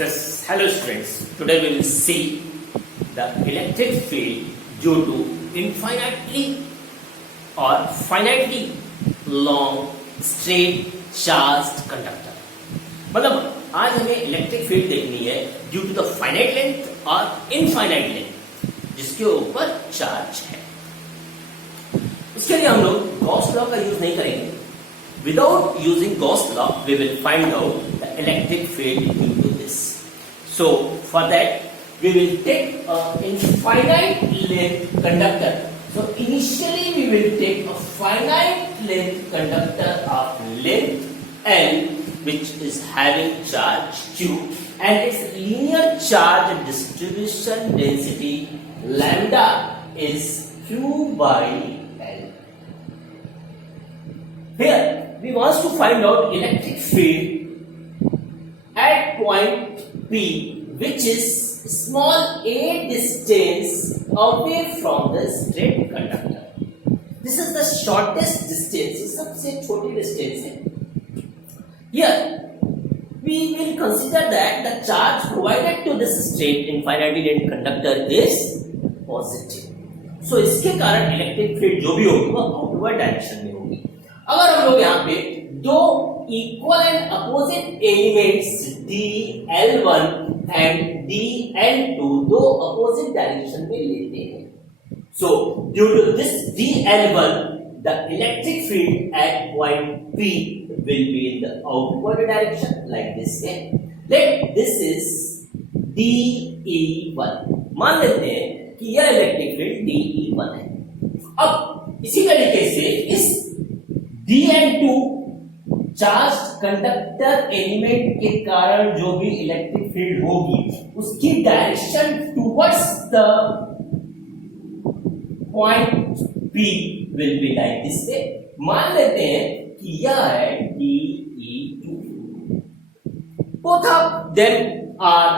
Yes, hello students. Today we will see the electric field due to infinitely or finitely long straight charged conductor. मतलब आज हमें electric field देखनी है due to the finite length और infinite length जिसके ऊपर चार्ज है। उसके लिए हम लोग गॉस लॉ का यूज नहीं करेंगे। Without using Gauss law, we will find out the electric field due to this. So, for that, we will take an infinite length conductor. So, initially we will take a finite length conductor of length L, which is having charge Q, and its linear charge distribution density lambda is Q by L. Here, we want to find out electric field at point P, which is small a distance away from the straight conductor. This is the shortest distance. ये सबसे छोटी distance है. Here, we will consider that the charge provided to this straight infinitely length conductor is positive. So इसके कारण electric field जो भी होगी वो outward direction में होगी. अगर हम लोग यहाँ पे दो equal and opposite elements dl1 and dl2 दो अपोजिट डायरेक्शन में लेते हैं, so due to this dl1 the electric field at point P will be in the outward direction like this. Let this is dE1. मान लेते हैं कि यह electric field dE1 है। अब इसी तरीके से इस dn2 चार्ज्ड कंडक्टर एलिमेंट के कारण जो भी इलेक्ट्रिक फील्ड होगी उसकी direction towards the point P will be like this way. मान लेते हैं कि यह है dE2, both of them are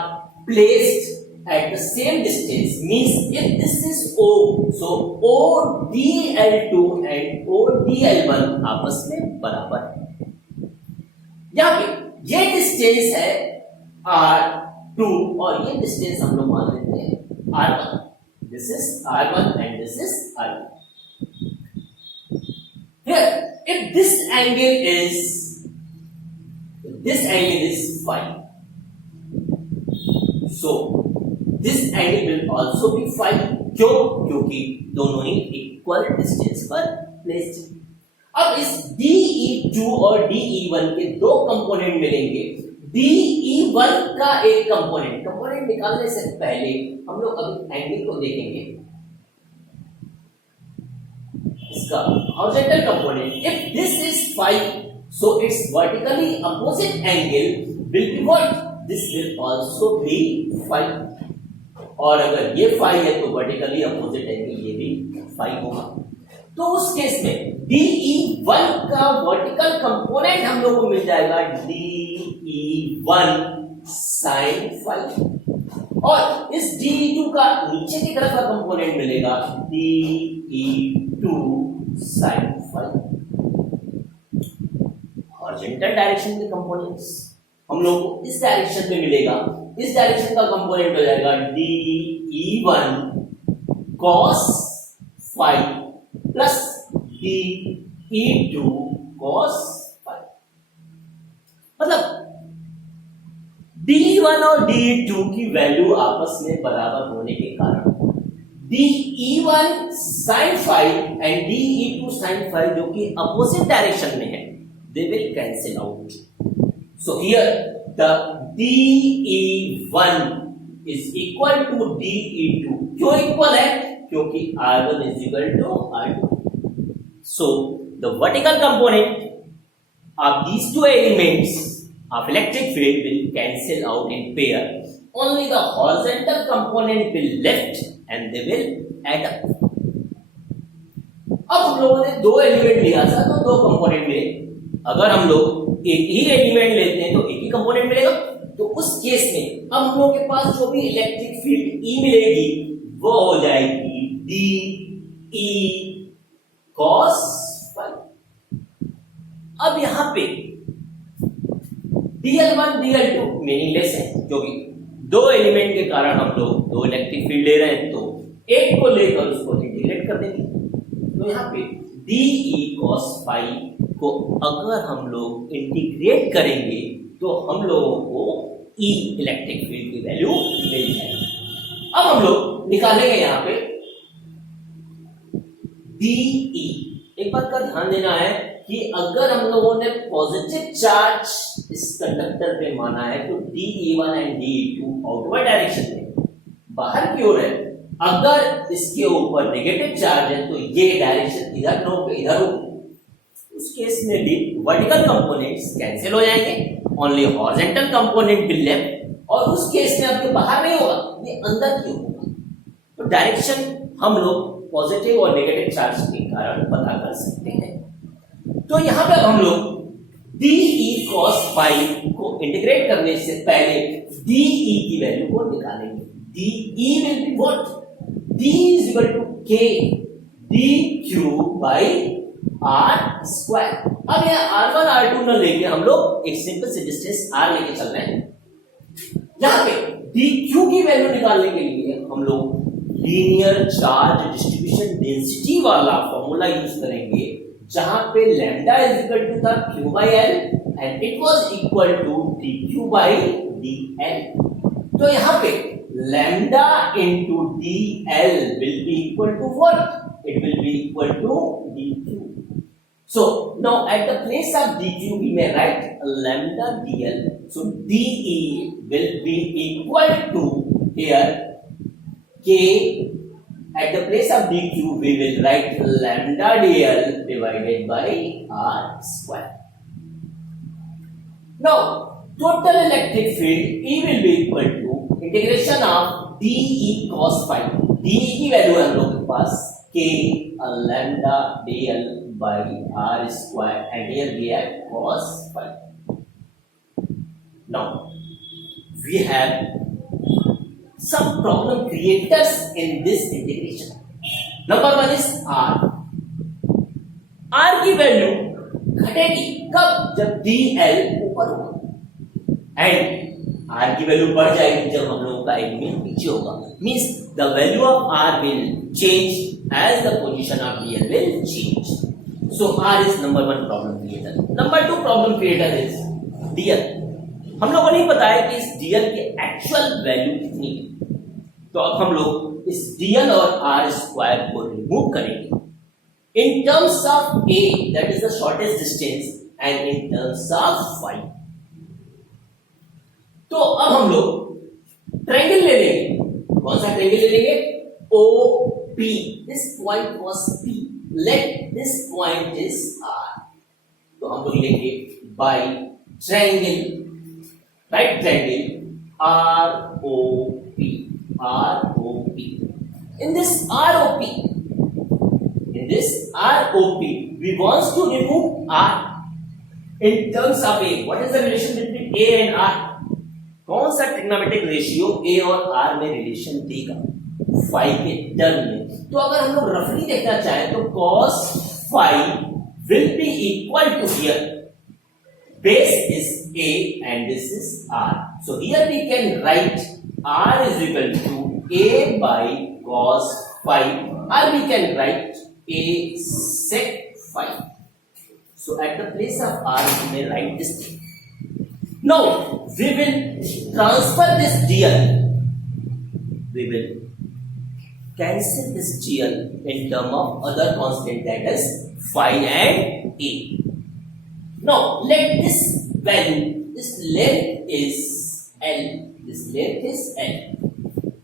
placed at the same distance, means if this is O, so O dl2 and O dl1 आपस में बराबर है। यहाँ पे ये डिस्टेंस है R2 और ये डिस्टेंस हम लोग मान लेते हैं R1. This is R1 and this is R2. Here, if this angle is phi, so this angle will also be phi. क्यों? क्योंकि दोनों ही इक्वल डिस्टेंस पर प्लेस्ड है। अब इस dE2 और dE1 के दो कंपोनेंट मिलेंगे। dE1 का एक कंपोनेंट निकालने से पहले हम लोग अभी एंगल को देखेंगे। इसका horizontal component, if this is phi, so its vertically opposite angle will be what? This will also be phi. और अगर ये phi है तो वर्टिकली अपोजिट एंगल ये भी phi होगा। तो उस केस में dE1 का वर्टिकल कंपोनेंट हम लोग को मिल जाएगा dE1 sin phi, और इस dE2 का नीचे की तरफ का कंपोनेंट मिलेगा dE2 sin phi। Horizontal direction के कंपोनेंट्स हम लोग को इस डायरेक्शन में मिलेगा। इस डायरेक्शन का कंपोनेंट हो जाएगा dE1 cos phi plus dE2 cos phi। मतलब dE1 और dE2 की वैल्यू आपस में बराबर होने के कारण dE1 sin phi and dE2 sin phi जो कि अपोजिट डायरेक्शन में है, they will cancel out. So here the dE1 is equal to dE2. क्यों इक्वल है? क्योंकि R1 is equal to R2. So the vertical component of these two elements of electric field will cancel out in pair. Only the horizontal component will left and they will add up. अब हम लोगों ने दो एलिमेंट लिया था तो दो कंपोनेंट मिले। अगर हम लोग एक ही एलिमेंट लेते हैं तो एक ही कंपोनेंट मिलेगा। तो उस केस में अब हम लोग के पास जो भी इलेक्ट्रिक फील्ड E मिलेगी वो हो जाएगी dE cos phi। अब यहां पे dl1 dl2 मीनिंगलेस है, क्योंकि दो एलिमेंट के कारण हम लोग दो इलेक्ट्रिक फील्ड ले रहे हैं, तो एक को लेकर उसको इंटीग्रेट कर देंगे। तो यहाँ पे डी ई कॉस फाई को अगर हम लोग इंटीग्रेट करेंगे तो हम लोगों को ई इलेक्ट्रिक फील्ड की वैल्यू मिल जाएगी। अब हम लोग निकालेंगे यहाँ पे डी ई। एक बात का ध्यान देना है कि अगर हम लोगों ने पॉजिटिव चार्ज इस कंडक्टर पे माना है तो DE1 and DE2 outward direction में बाहर की ओर है। अगर इसके ऊपर नेगेटिव चार्ज है तो ये डायरेक्शन इधर नो पे इधर हो। उस केस में भी वर्टिकल कंपोनेंट्स कैंसिल हो जाएंगे, only horizontal component will left, और उस केस में आपके बाहर नहीं होगा, ये अंदर की होगा। तो डायरेक्शन हम लोग पॉजिटिव और नेगेटिव चार्ज के कारण पता कर सकते हैं। तो यहां पे हम लोग DE cos फाई को इंटीग्रेट करने से पहले DE की वैल्यू को निकालेंगे। DE will be what? D is equal to K dQ by R square। अब यहाँ R1 R2 न लेके हम लोग एक सिंपल से डिस्टेंस R लेके चल रहे हैं। यहाँ पे DQ की वैल्यू निकालने के लिए हम लोग लीनियर चार्ज डिस्ट्रीब्यूशन डेंसिटी वाला फॉर्मूला यूज करेंगे, जहां पे लैम्डा इज इक्वल टू था Q by L and it was equal to dQ by dL। तो यहाँ पे lambda into dL will be equal to what? It will be equal to dQ. So now at the place of dQ we may write lambda dl. So dE will be equal to here K. At the place of dQ we will write lambda dl divided by R square. Now total electric field E will be equal to integration of dE cos phi. dE की वैल्यू है हम लोग के पास K lambda dl by R square and here we have cos phi. Now we have some problem creators in this integration. Number one is R. R की वैल्यू घटेगी कब? जब dl ऊपर होगा, एंड R की वैल्यू बढ़ जाएगी जब हम लोगों का एलिमेंट नीचे होगा। Means the value of R will change as the position of dl will change. So R is number one problem creator. Number two problem creator is dl. हम लोगों को नहीं पता है कि इस dl की एक्चुअल वैल्यू कितनी है, तो अब हम लोग इस dl और r स्क्वायर को रिमूव करेंगे in terms of a, that is the shortest distance, and in terms of phi. तो अब हम लोग ट्रायंगल ले लेंगे। कौन सा ट्रायंगल ले लेंगे? OP. This point was P. Let this point is R. तो हम लोग लेंगे by triangle, right triangle ROP. ROP. In this ROP, we want to remove R in terms of A. What is the relation between A and R? कौन सा trigonometric ratio A और R में रिलेशन देगा? फाई के टर्म में। तो अगर हम लोग रफली देखना चाहें तो cos phi will be equal to here base is A and this is R. So here we can write R is equal to A by cos phi, or we can write A sec phi. So at the place of R we may write this thing. Now we will transfer this dl. We will cancel this dl in term of other constant, that is phi and A. Now let this value, this length is L. This length is L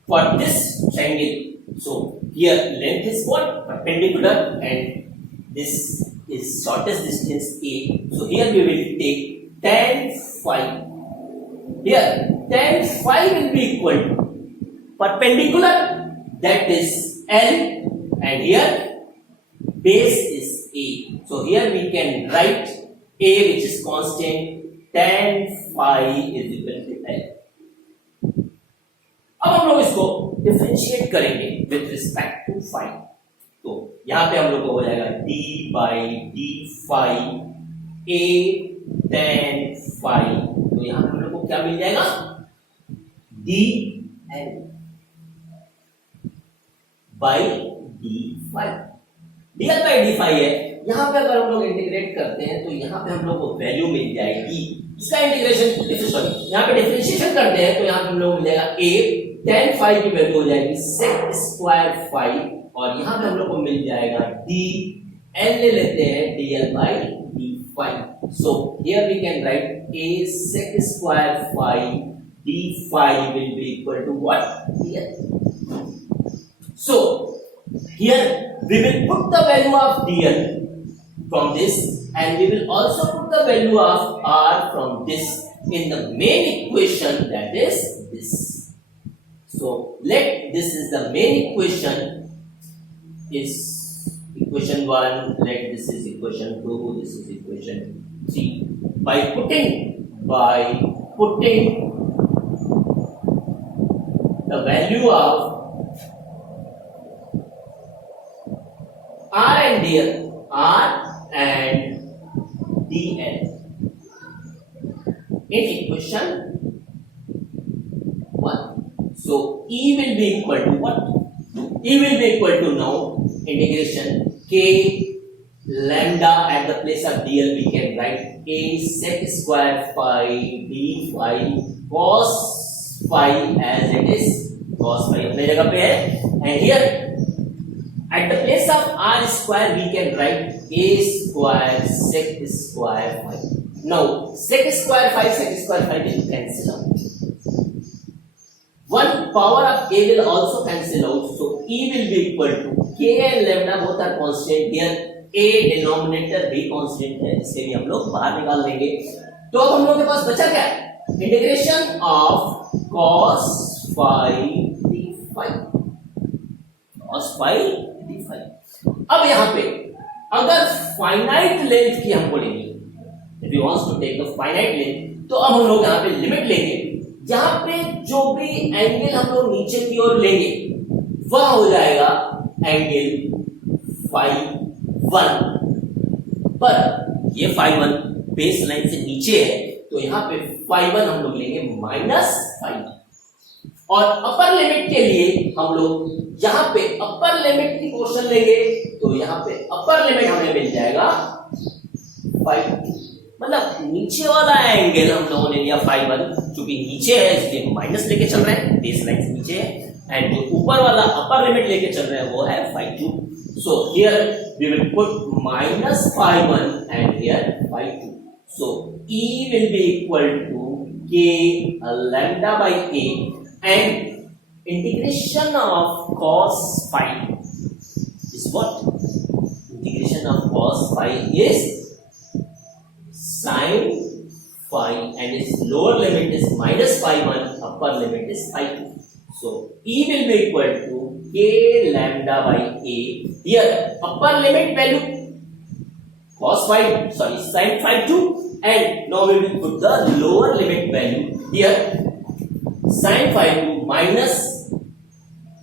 for this triangle. So here length is what? Perpendicular, and this is shortest distance A. So here we will take tan phi. Here tan phi will be equal to perpendicular, that is L, and here base is A. So here we can write A, which is constant, tan phi is equal to L. अब हम लोग इसको डिफरेंशिएट करेंगे with respect to phi. तो यहां पे हम लोग को हो जाएगा d by D phi a tan phi। तो यहां पे हम लोग को क्या मिल जाएगा, D L by D five. DL by D five है। यहां पे अगर हम लोग इंटीग्रेट करते हैं तो यहां पे हम लोग को वैल्यू मिल जाएगी, इसका इंटीग्रेशन सॉरी यहां पे डिफरेंशिएशन करते हैं तो यहां पे हम लोग मिल जाएगा a tan फाइव की वैल्यू हो जाएगी sec स्क्वायर फाइव, और यहां पे हम लोग को मिल जाएगा d n ले लेते हैं dl by d5। so here we can write a sec square phi d5 will be equal to what, dl। so here we will put the value of dl from this, and we will also put the value of r from this in the main equation, that is this। so let this is the main equation, is equation 1, let this is equation 2, this is equation 3। by putting the value of r and dl, in equation 1, so e will be equal to what, e will be equal to now integration k lambda, at the place of dl we can write a sec square phi d phi cos phi, as it is cos phi अपने जगह पे है, and here at the place of r square we can write a square sec square phi। now sec square phi will cancel out, one power of a will also cancel out, so e will be equal to k and lambda both are constant, here a denominator भी constant है, इसके भी हम लोग बाहर निकाल देंगे। तो अब हम लोग के पास बचा क्या है, integration of cos phi d5, cos phi d5। अब यहाँ पे अगर फाइनाइट लेंथ की हमको लेनी है, if you want to take the finite length, तो अब हम लोग यहाँ पे लिमिट लेंगे, जहां पे जो भी एंगल हम लोग नीचे की ओर लेंगे वह हो जाएगा एंगल फाइव 1, पर ये फाइव 1 बेस लाइन से नीचे है, तो यहाँ पे फाइव 1 हम लोग लेंगे -5, और अपर लिमिट के लिए हम लोग यहाँ पे अपर लिमिट की पोर्शन लेंगे, तो यहाँ पे अपर लिमिट हमें मिल जाएगा 5, मतलब नीचे वाला एंगल हम लोगों ने लिया 5 चूंकि नीचे है इसलिए माइनस लेके चल रहे हैं, बेस लाइन से नीचे है, एंड जो ऊपर वाला अपर लिमिट लेके चल रहे हैं वो है 5 so here we will put -5 and here 5 so e will be equal to k lambda by a, and integration of cos phi is what, integration of cos phi is sin phi, and its lower limit is -5 upper limit is 5, so e will be equal to k lambda by a, here upper limit value cos phi sin phi 2, and now we will put the lower limit value here sin phi 2 minus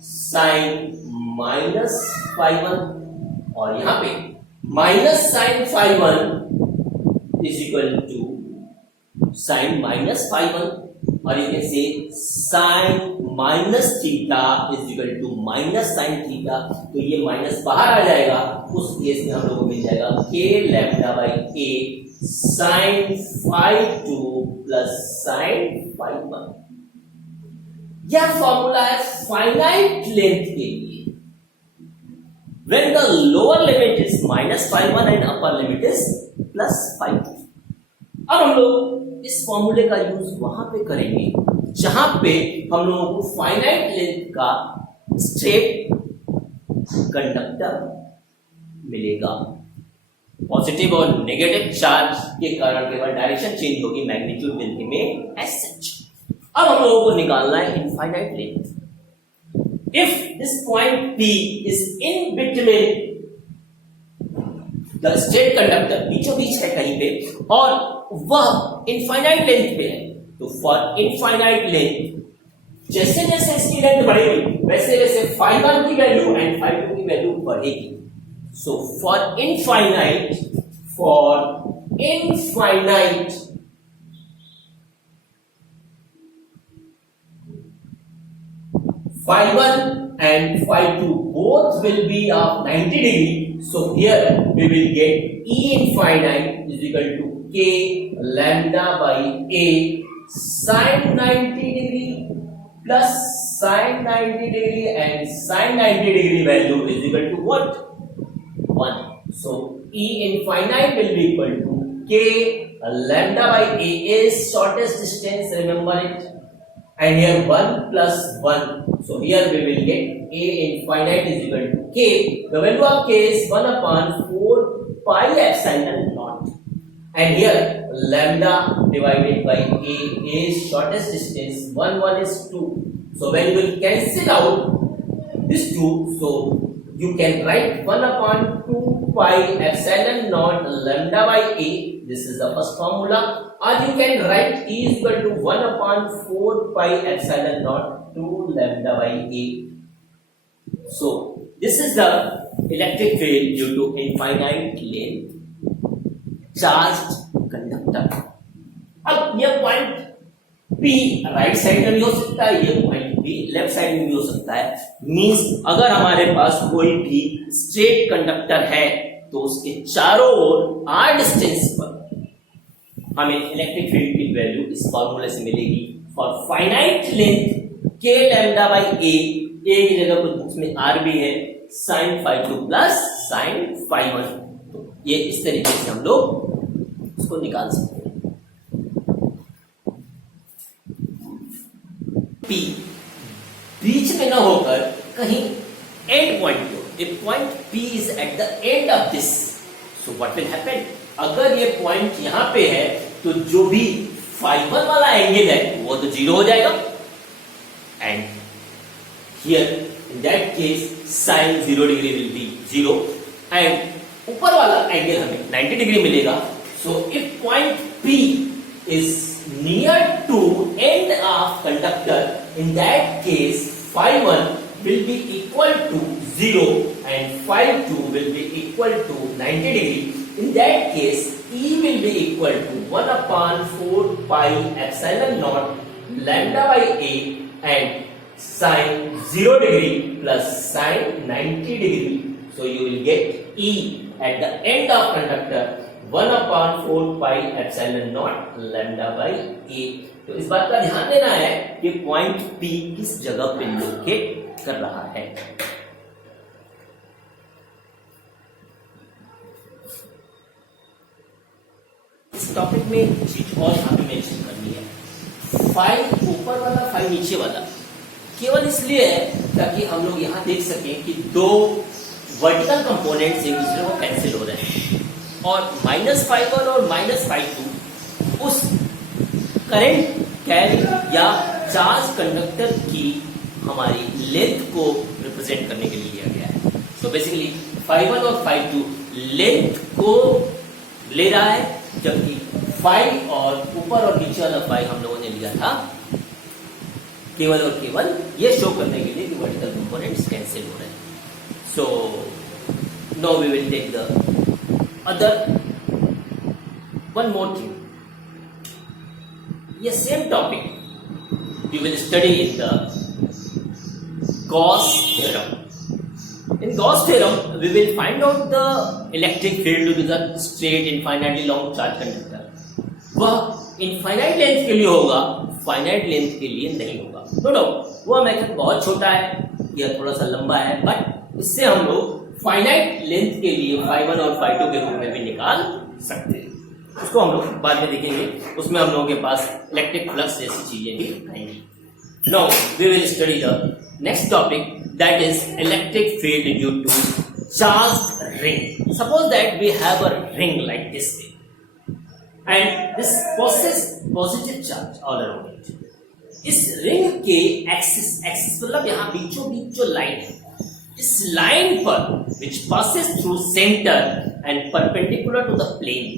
sin phi 1, और यहाँ पे minus sin phi 1 is equal to sin phi 1, और you can say sin minus theta is equal to minus sin theta, तो ये माइनस बाहर आ जाएगा, उस केस में हम लोग को मिल जाएगा k lambda by a sin phi 2 plus sin phi 1। यह फॉर्मूला है फाइनाइट लेंथ के लिए, when the lower limit is -5 and upper limit is +5। अब हम लोग इस फॉर्मूले का यूज वहां पे करेंगे जहां पे हम लोगों को फाइनाइट लेंथ का स्ट्रेट कंडक्टर मिलेगा। पॉजिटिव और नेगेटिव चार्ज के कारण केवल डायरेक्शन चेंज होगी, मैग्नीट्यूड मिलती में एज सच। अब हम लोगों को निकालना है infinite length. If this point P is in between the straight conductor, बीचों बीच है कहीं पे, और वह इनफाइनाइट लेंथ पे है, तो फॉर इनफाइनाइट लेंथ जैसे जैसे इसकी लेंथ बढ़ेगी वैसे वैसे phi 1 की वैल्यू एंड phi 2 की वैल्यू बढ़ेगी। So for infinite phi1 and phi2 both will be of 90 degree. So here we will get E infinite is equal to k lambda by a sin 90 degree plus sin 90 degree, and sin 90 degree value is equal to what? 1. So E infinite will be equal to k lambda by a is shortest distance, remember it, and here 1 plus 1. So here we will get a infinite is equal to k. The value of k is 1 upon 4 pi epsilon naught, and here lambda divided by a is shortest distance, 1 1 is 2. So when you will cancel out this 2, so you can write 1 upon 2 pi epsilon naught lambda by a. This is the first formula. Or you can write E is equal to 1 upon 4 pi epsilon naught 2 lambda by a. So this is the electric field due to infinite length charged conductor. अब यह point P right side में भी हो सकता है, ये point P left side में भी हो सकता है. मींस अगर हमारे पास कोई भी स्ट्रेट कंडक्टर है तो उसके चारों ओर r डिस्टेंस पर हमें इलेक्ट्रिक फील्ड की वैल्यू इस फॉर्मूले से मिलेगी. For finite length k lambda by a, a की जगह पर बुक्स में r भी है, sin phi2 plus sin phi1. तो ये इस तरीके से हम लोग इसको निकाल सकते हैं. P बीच में ना होकर कहीं एंड पॉइंट हो. If point P is at the end of this, so what will happen? अगर ये पॉइंट यहां पे है तो जो भी phi1 वाला एंगल है वो तो जीरो हो जाएगा, and here in that case sin 0 degree will be zero, and ऊपर वाला एंगल हमें 90 डिग्री मिलेगा. So if point P is near to end of conductor, in that case phi1 will be equal to 0 and phi2 will be equal to 90 degree. In that case E will be equal to 1 upon 4 pi epsilon naught lambda by a, and sin 0 degree plus sin 90 degree. So you will get E at the end of conductor 1 upon 4 pi epsilon naught lambda by a. तो इस बात का ध्यान देना है कि point P किस जगह पे लोकेट कर रहा है. इस टॉपिक में एक चीज और हमें मेंशन करनी है. फाई ऊपर वाला, फाई नीचे वाला केवल इसलिए है ताकि हम लोग यहां देख सकें कि दो वर्टिकल कंपोनेंट्स एक दूसरे को कैंसिल हो रहे हैं, और -phi1 और -phi2 उस करंट कैरी या चार्ज कंडक्टर की हमारी लेंथ को रिप्रेजेंट करने के लिए लिया गया है. तो बेसिकली phi1 और phi2 लेंथ को ले रहा है, जबकि phi और ऊपर और नीचे वाला phi हम लोगों ने लिया था केवल और केवल ये शो करने के लिए कि वर्टिकल कंपोनेंट्स कैंसिल हो रहे हैं. So now we will take the other one more thing. Yes, same topic you will study in the Gauss theorem. In Gauss theorem we will find out the electric field due to the straight infinitely long charge conductor. वह infinite length के लिए होगा, finite length के लिए नहीं होगा. No doubt वह मेथड बहुत छोटा है, यह थोड़ा सा लंबा है, बट इससे हम लोग फाइनाइट लेंथ के लिए phi1 और phi2 के रूप में भी निकाल सकते हैं. उसको हम लोग बाद में देखेंगे, उसमें हम लोगों के पास इलेक्ट्रिक फ्लक्स जैसी चीजें भी आएंगी. Now we will study the next topic, that is electric field due to charged ring. Suppose that we have a ring like this and this possesses positive charge all around it. इस ring के axis मतलब यहाँ बीचों बीच जो लाइन है, इस लाइन पर which passes through center and perpendicular to the plane,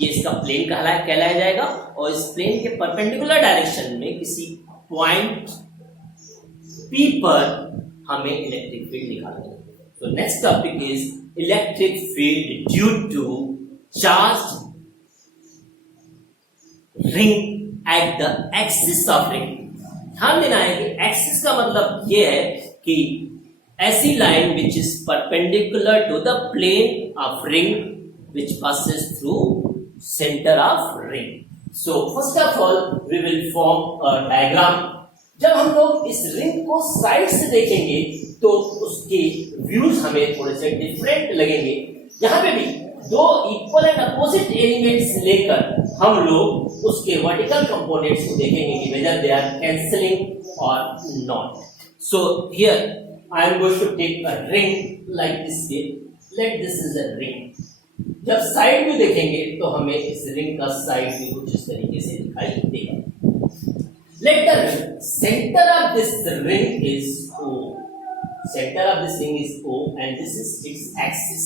ये इसका प्लेन कहलाया जाएगा, और इस प्लेन के परपेंडिकुलर डायरेक्शन में किसी पॉइंट P पर हमें इलेक्ट्रिक फील्ड निकालना है. So next topic is electric field due to charged ring at the axis of ring. ध्यान देना है कि एक्सिस का मतलब ये है कि ऐसी line which is perpendicular to the plane of ring which passes through center of ring. So first of all we will form a diagram. जब हम लोग इस रिंग को साइड से देखेंगे तो उसके व्यूज हमें थोड़े से डिफरेंट लगेंगे. यहाँ पे भी दो इक्वल एंड अपोजिट एलिमेंट्स लेकर हम लोग उसके वर्टिकल कंपोनेंट्स को देखेंगे कि वेदर दे आर कैंसलिंग और not. So here I am going to take a ring like this. Let this is a ring. जब साइड व्यू देखेंगे तो हमें इस रिंग का साइड व्यू कुछ इस तरीके से दिखाई देगा. Let the center of this ring is O. Center of this ring is O, and this is its axis.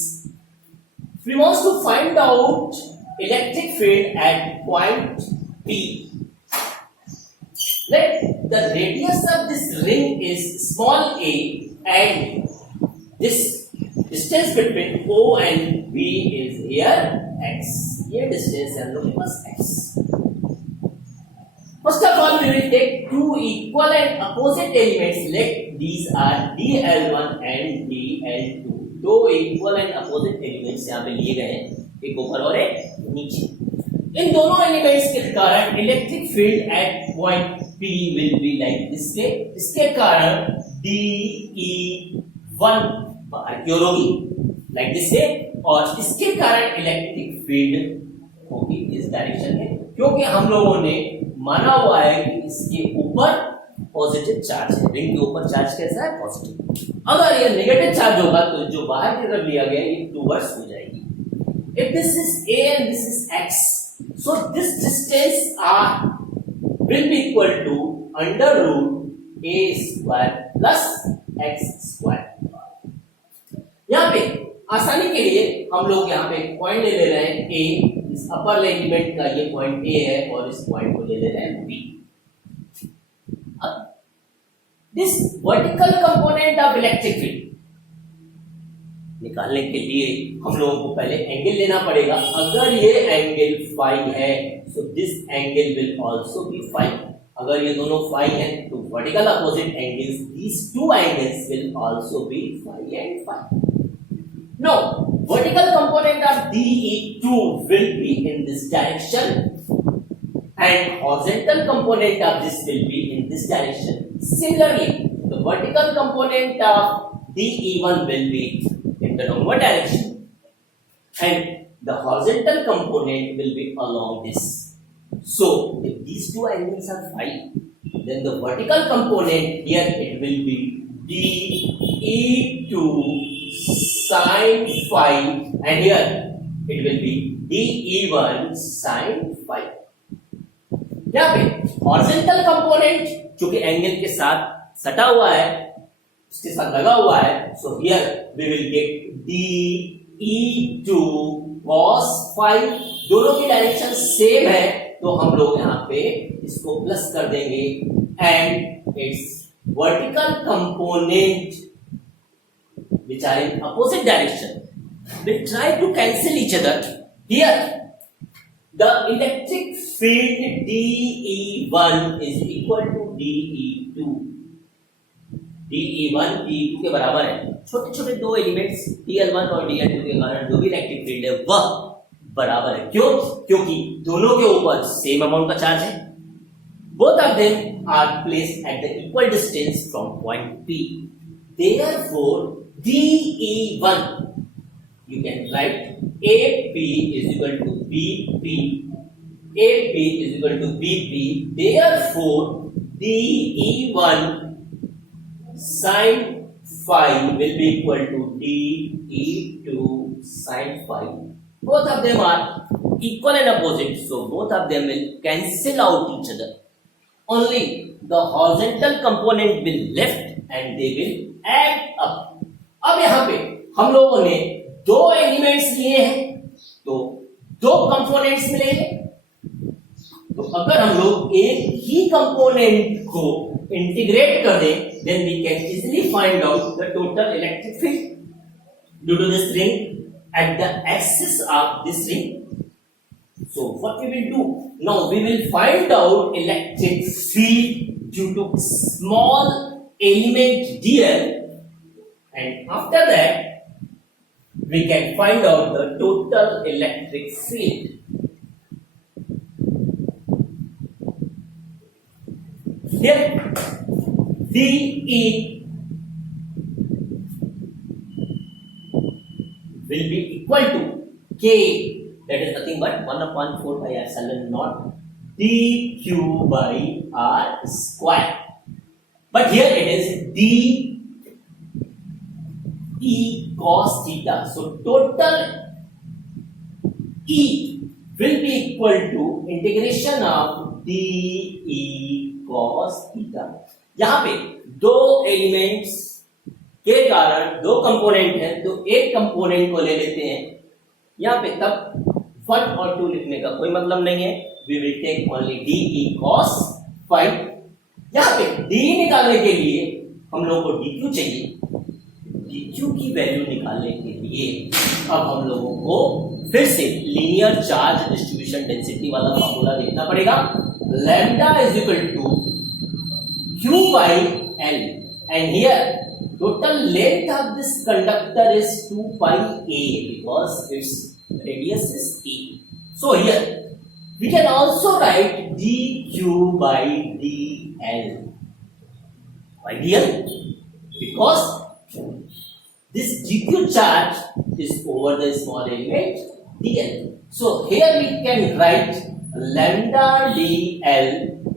If we want to find out electric field at point P, let the radius of this ring is small a, and this distance between O and B is here x. Here distance हम लोग के पास x. First of all, we will take two equal and opposite elements. Let these are dl1 and dl2. दो equal and opposite elements यहाँ पे लिए गए हैं, एक ऊपर और एक नीचे. इन दोनों elements के कारण electric field at point P will be like this way. इसके कारण dE1 बाहर की ओर होगी like this way, और इसके कारण electric field होगी इस डायरेक्शन में, क्योंकि हम लोगों ने माना हुआ है कि इसके ऊपर पॉजिटिव चार्ज है. रिंग के ऊपर चार्ज कैसा है? पॉजिटिव. अगर ये नेगेटिव चार्ज होगा तो जो बाहर की तरफ लिया गया ये टूवर्ड्स हो जाएगी. If this is a and this is x, so this distance r will be equal to under root a square plus x square. यहाँ पे आसानी के लिए हम लोग यहाँ पे पॉइंट ले रहे हैं a. इस अपर एलिमेंट का ये पॉइंट A है और इस पॉइंट को ले रहे हैं B. This vertical component of electric field निकालने के लिए हम लोगों को पहले एंगल लेना पड़ेगा. अगर ये एंगल फाई है so this angle will also be phi. अगर ये दोनों phi हैं तो vertical opposite angles, these two angles will also be phi and phi. Now, vertical component of DE2 will be in this direction, and horizontal component of this will be in this direction. Similarly, the vertical component of DE1 will be in the downward direction, and the horizontal component will be along this. So, if these two angles are phi, then the vertical component here it will be DE2 sin phi, and here it will be dE1 sin phi. यहाँ पे horizontal component जो कि एंगल के साथ सटा हुआ है, उसके साथ लगा हुआ है, so here we will get dE2 cos phi. दोनों की डायरेक्शन सेम है तो हम लोग यहाँ पे इसको प्लस कर देंगे, and its vertical component which are in opposite direction will try to cancel each other. Here the electric field dE1 is equal to dE2. dE1 dE2 के बराबर है. छोटे छोटे दो एलिमेंट्स dl1 और dl2 के कारण जो भी इलेक्ट्रिक फील्ड है वह बराबर है. क्यों? क्योंकि दोनों के ऊपर सेम अमाउंट का चार्ज है. Both of them are placed at the equal distance from point P. Therefore dE1 you can write AP is equal to BP. AP is equal to BP. Therefore dE1 sin phi will be equal to dE2 sin phi. Both of them are equal and opposite, so both of them will cancel out each other. Only the horizontal component will left and they will add up. अब यहाँ पे हम लोगों ने दो एलिमेंट्स लिए हैं तो दो कंपोनेंट्स मिलेंगे. तो अगर हम लोग एक ही कंपोनेंट को इंटीग्रेट कर दें then we can easily find out the total electric field due to this ring at the axis of this ring. So what we will do now, we will find out electric field due to small element dl, and after that we can find out the total electric field. Here dE will be equal to K, that is nothing but 1 upon 4 pi epsilon naught dQ by R square. But here it is d E cos theta. So total E will be equal to integration of d E cos theta. यहाँ पे दो एलिमेंट्स के कारण दो कंपोनेंट हैं, तो एक कंपोनेंट को ले लेते हैं यहाँ पे, तब 1 और 2 लिखने का कोई मतलब नहीं है. We will take only d E cos phi. यहाँ पे डी निकालने के लिए हम लोगों को डी क्यू चाहिए. डी क्यू की वैल्यू निकालने के लिए अब हम लोगों को फिर से लीनियर चार्ज डिस्ट्रीब्यूशन डेंसिटी वाला फॉर्मूला देखना पड़ेगा. Lambda is equal to q by l, and here total length of this conductor is 2 pi a because its radius is a. So here we can also write dq by dl. Why dl? Because this dq charge is over the small element dl. So here we can write lambda dl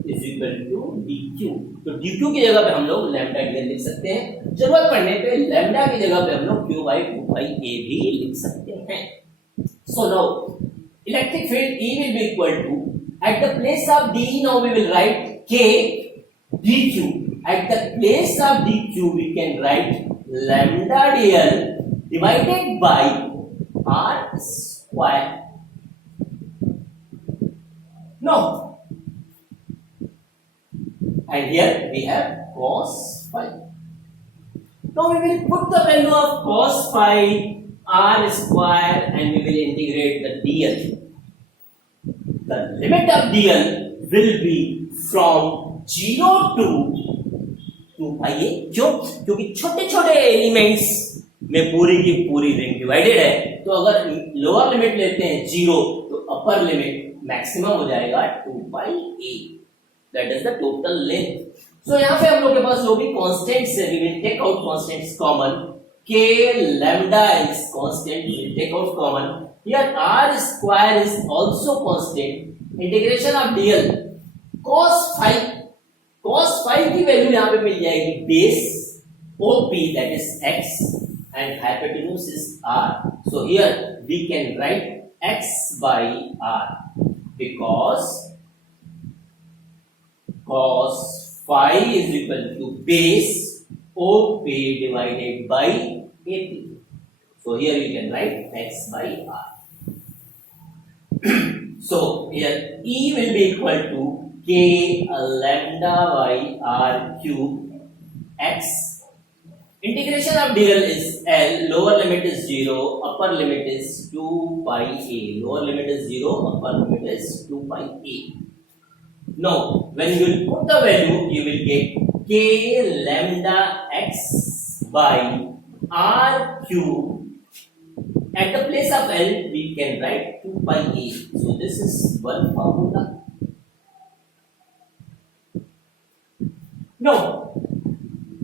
is equal to dq. तो dq की जगह पे हम लोग lambda dl लिख सकते हैं. जरूरत पड़ने पे लैम्डा की जगह पे हम लोग q by 2 pi a भी लिख सकते हैं. So now electric field E will be equal to, at the place of d now we will write k dq. At the place of dq we can write lambda dl divided by r square. Now and here we have cos phi. Now we will put the value of cos phi r square and we will integrate the dl. The limit of dl will be from 0 to 2 pi a. क्यों? क्योंकि छोटे छोटे एलिमेंट्स में पूरी की पूरी ring divided है, तो अगर लोअर लिमिट लेते हैं 0 तो अपर लिमिट मैक्सिमम हो जाएगा 2 pi a. That is the total length. So यहाँ पे हम लोग के पास जो भी constants है, we will take out constants common. K lambda is constant, we will take out common. Here r square is also constant. Integration of dl cos phi. Cos phi की वैल्यू यहाँ पे मिल जाएगी base OP, that is x, and hypotenuse is r. So here we can write x by r because cos phi is equal to base OP divided by AP. So here you can write x by r. So here E will be equal to k lambda by r cube x. Integration of dl is L. Lower limit is 0, upper limit is 2 pi a. Lower limit is 0, upper limit is 2 pi a. Now, when you will put the value, you will get k lambda x by r cube. At the place of L, we can write 2 pi a. So this is one formula. Now,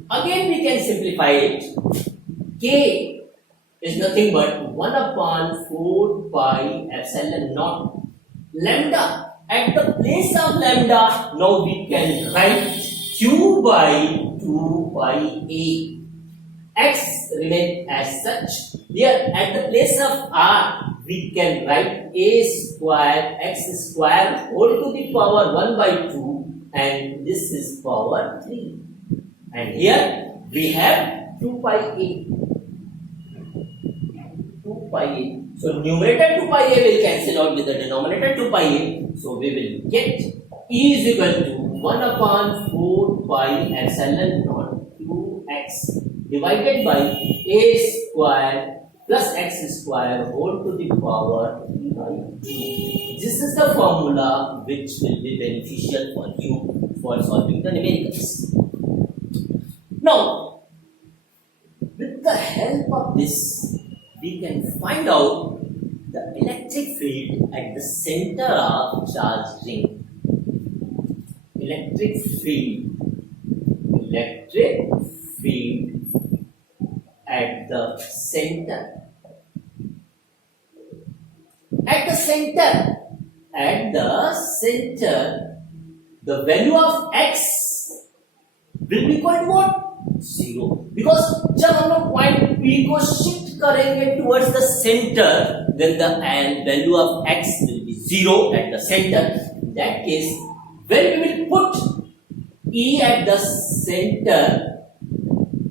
again we can simplify it. K is nothing but 1 upon 4 pi epsilon naught. Lambda. At the place of lambda, now we can write q by 2 pi a. X remains as such. Here at the place of r, we can write a square x square whole to the power 1 by 2, and this is power 3. And here we have 2 pi a. 2 pi a. So numerator 2 pi a will cancel out with the denominator 2 pi a. So we will get E is equal to 1 upon 4 pi epsilon naught qx divided by a square plus x square whole to the power 3 by 2. This is the formula which will be beneficial for you for solving the numericals. Now, with the help of this, we can find out the electric field at the center of charged ring. Electric field at the center. At the center, the value of x will be equal to what? 0. Because जब हम लोग point P को शिफ्ट करेंगे towards the center, then the value of x will be 0 at the center. In that case, when we will put E at the center,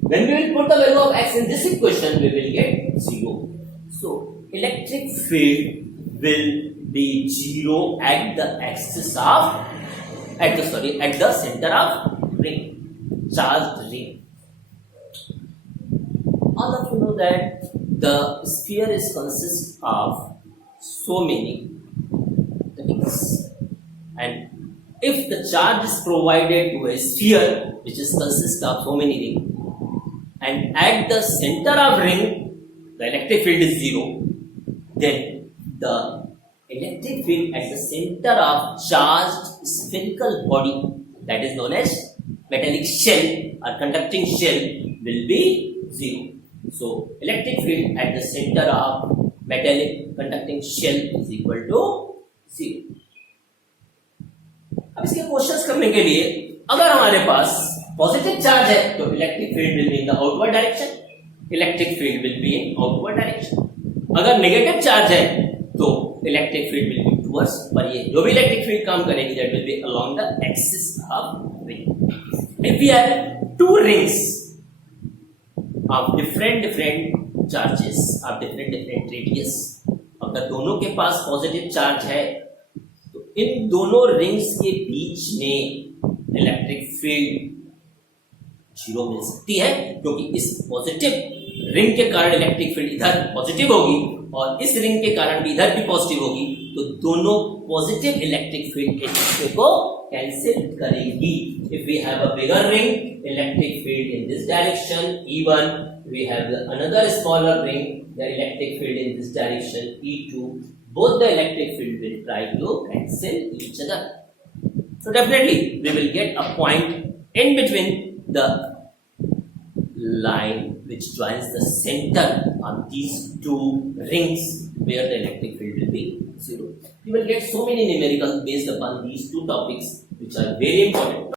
when we will put the value of x in this equation, we will get 0. So, electric field will be 0 at the center of ring, charged ring. All of you know that the sphere is consists of so many rings, and if the charge is provided to a sphere which is consist of so many rings, and at the center of ring the electric field is 0, then the electric field at the center of charged spherical body, that is known as metallic shell or conducting shell, will be 0. So, electric field at the center of metallic conducting shell is equal to 0. अब इसके क्वेश्चंस करने के लिए, अगर हमारे पास positive charge है तो electric field will be in the outward direction, electric field will be in outward direction. अगर नेगेटिव चार्ज है तो electric field will be towards, पर ये जो भी इलेक्ट्रिक फील्ड काम करेगी that will be along the axis of ring. If we have two rings of different charges of different radius, अगर दोनों के पास पॉजिटिव चार्ज है तो इन दोनों रिंग्स के बीच में इलेक्ट्रिक फील्ड 0 मिल सकती है, क्योंकि इस पॉजिटिव रिंग के कारण इलेक्ट्रिक फील्ड इधर पॉजिटिव होगी और इस रिंग के कारण भी इधर भी पॉजिटिव होगी, तो दोनों पॉजिटिव इलेक्ट्रिक फील्ड एक दूसरे को कैंसिल करेगी. If we have a bigger ring, electric field in this direction E1, we have another smaller ring, the electric field in this direction E2. Both the electric field will try to cancel each other. So definitely we will get a point in between the line which joins the center of these two rings where the electric field will be 0. You will get so many numericals based upon these two topics which are very important.